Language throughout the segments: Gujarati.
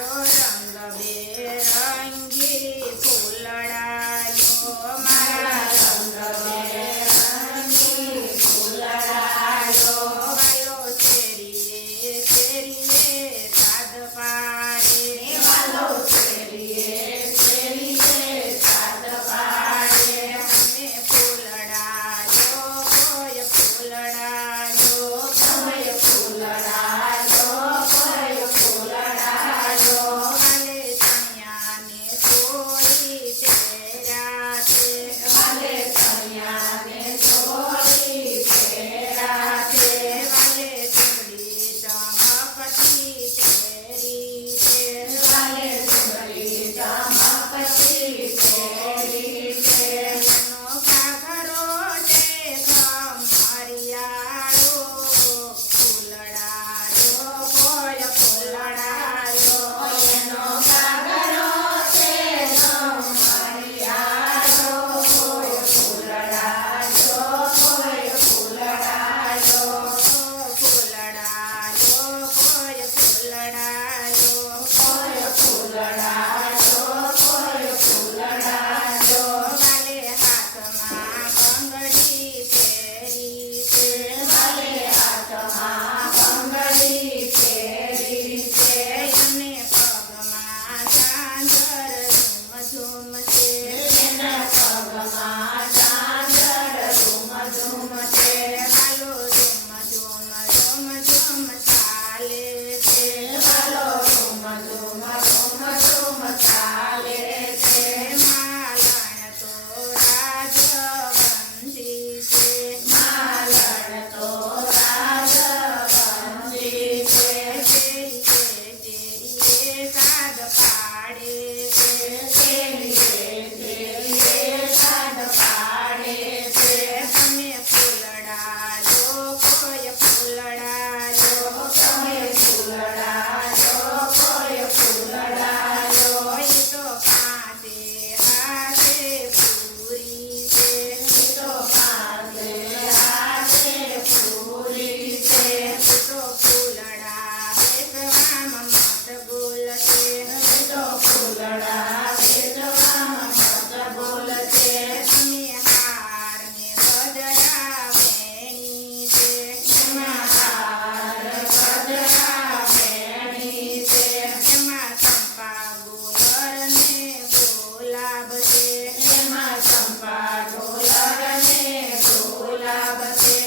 મારો રંગ બેરંગી ફૂલડાયો મારા રંગ બેરંગી ફૂલડાયો વાલો શેરીએ શેરીએ સાદ પાડે વાલો શેરીએ શેરીએ સાદ પાડે અમે ફૂલડાયો કોઈ ફૂલડાયો કોઈ ફૂલડાયો કોઈ ફૂલડાયો વાલે સૈયાને છોડી તેરા છે વાલે સૈયાને છોડી તેરા છે વાલે ચુંદડી ચમકતી તેરી છે વાલે ચુંદડી ચમકતી તેરી છે એનો ઘાઘરો છે ખમરિયાળો ફૂલડાયો કોઈ ફૂલડાયો એનો ઘાઘરો છે ખમરિયાળો કોઈ ફૂલડાયો કોઈ ફૂલડાયો ફૂલડાયો કોઈ ફૂલડાયો કોઈ ફૂલડાયો કોઈ ફૂલડાયો વાલે હાથમાં બંગડી પહેરી છે વાલે હાથમાં બંગડી પહેરી છે અને પગમાં ઝાંઝર ઝુમ છે એના પગમાં ઝાંઝર ઝુમ છે વાલો ઝુમ ઝુમ ચાલે છે વાલો ઝુમ ઝુમ ચાલે છે માલણ તો રાજવંશી છે માલણ તો રાજવંશી છે શેરીએ સાદ પાડે છે શેરીએ સાદ પાડે છે તમે ફૂલડાયો કોઈ ફૂલડાયો તમે ફૂલડાયો કોઈ ફૂલડાયો એ તો પાંચે હાથે પૂરી છે એ તો પાંચે હાથે પૂરી છે એ તો ફૂલડા વેચવામાં મશગુલ છે એ તો ફૂલડા વેચવામાં મશગુલ છે તમે હાર ને ગજરા વેણી છે એમાં હાર ગજરા વેણી છે એમાં ચંપા ગુલર ને ગુલાબ છે એમાં ચંપા ગુલર ને ગુલાબ છે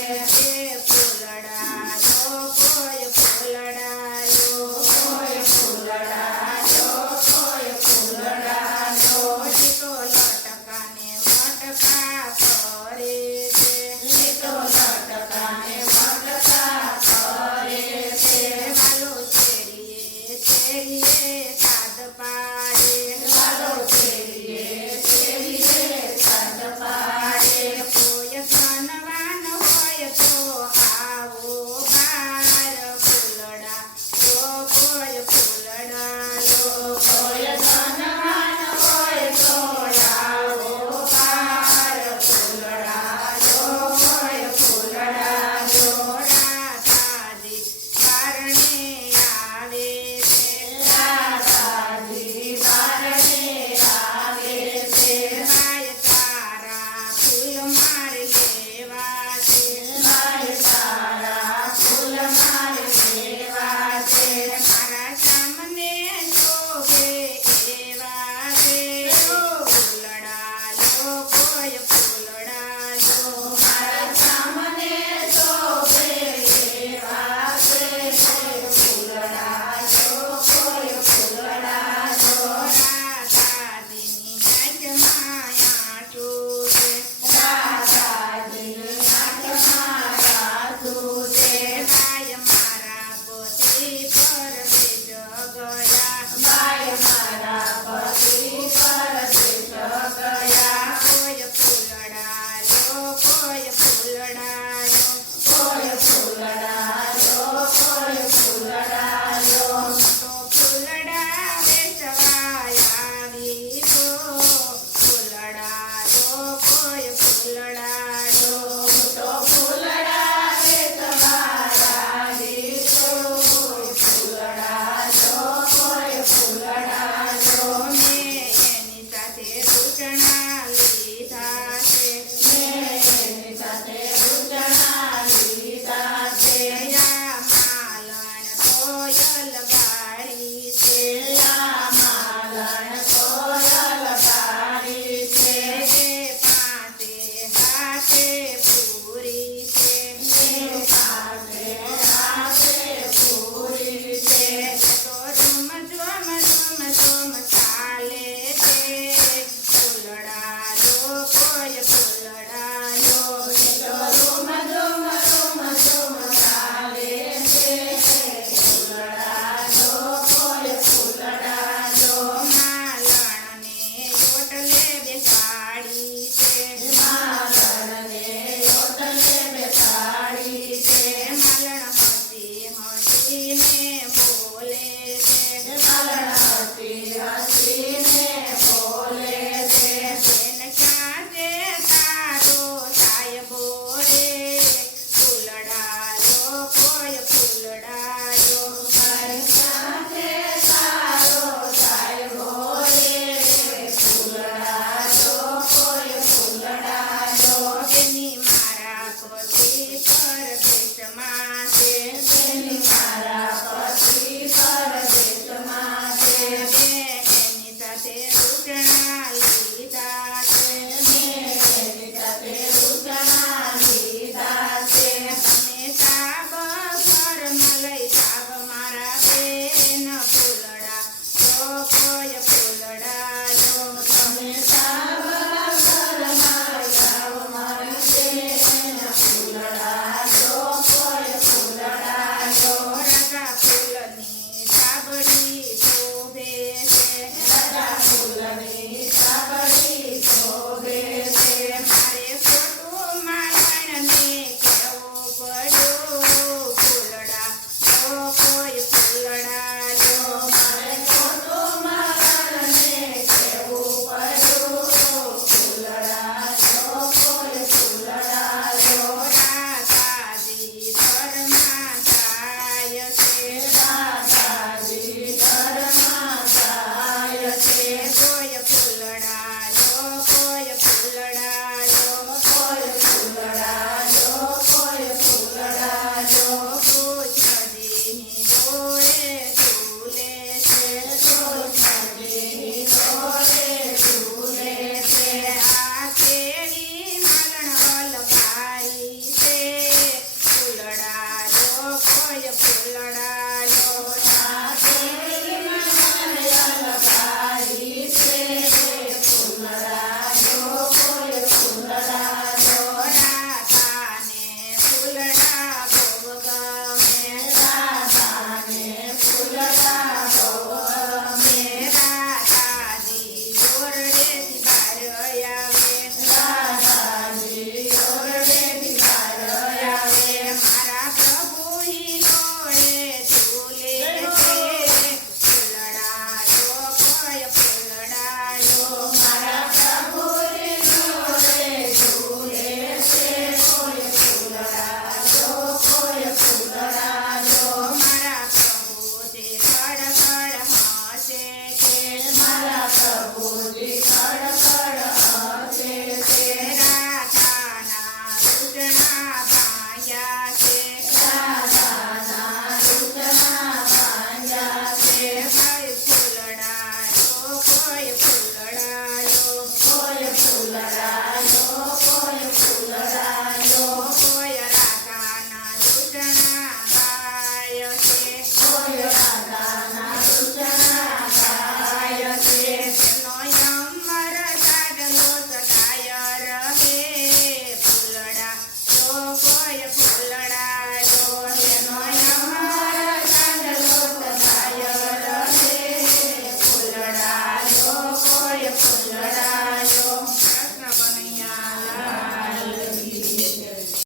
એ ફૂલડાયો કોઈ ફૂલડાયો કોઈ ફૂલડાયો કોઈ ફૂલડાયો એ તો લટકા ને મટકા કરે છે એ તો લટકા ને મટકા કરે છે વાલો શેરીએ શેરીએ સાદ પાડે